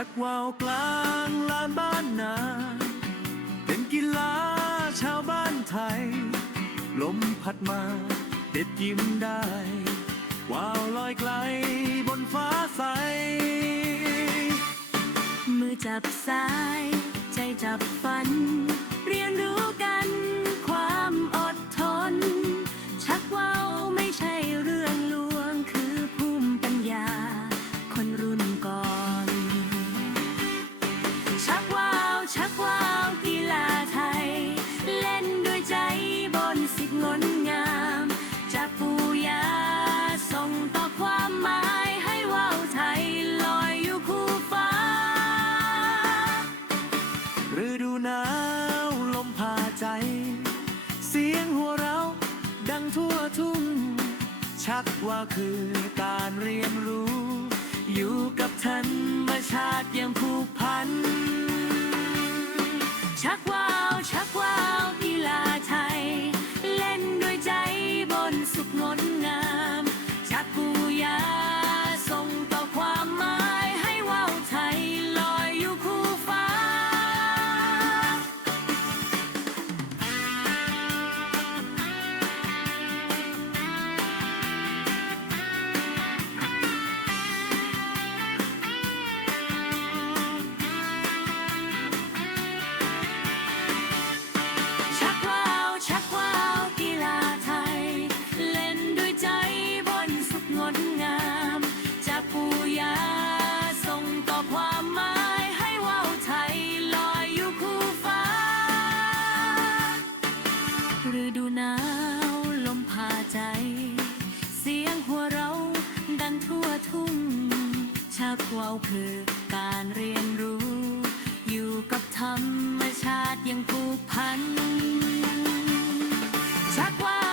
ชักว่าวกลางลานบ้านนา เป็นกีฬาชาวบ้านไทย ลมพัดมาเด็ดยิ้มได้ว่าวลอยไกลบนฟ้าใส มือจับสาย ใจจับฟ กว่าคือการเรียนรู้ อยู่กับธรรมชาติยังผูกพันชักว่า ฤดูหนาวลมพาใจ เสียงหัวเราดังทั่วทุ่ง ชักว่าวคือการเรียนรู้ อยู่กับธรรมชาติยังผูกพันชักว่า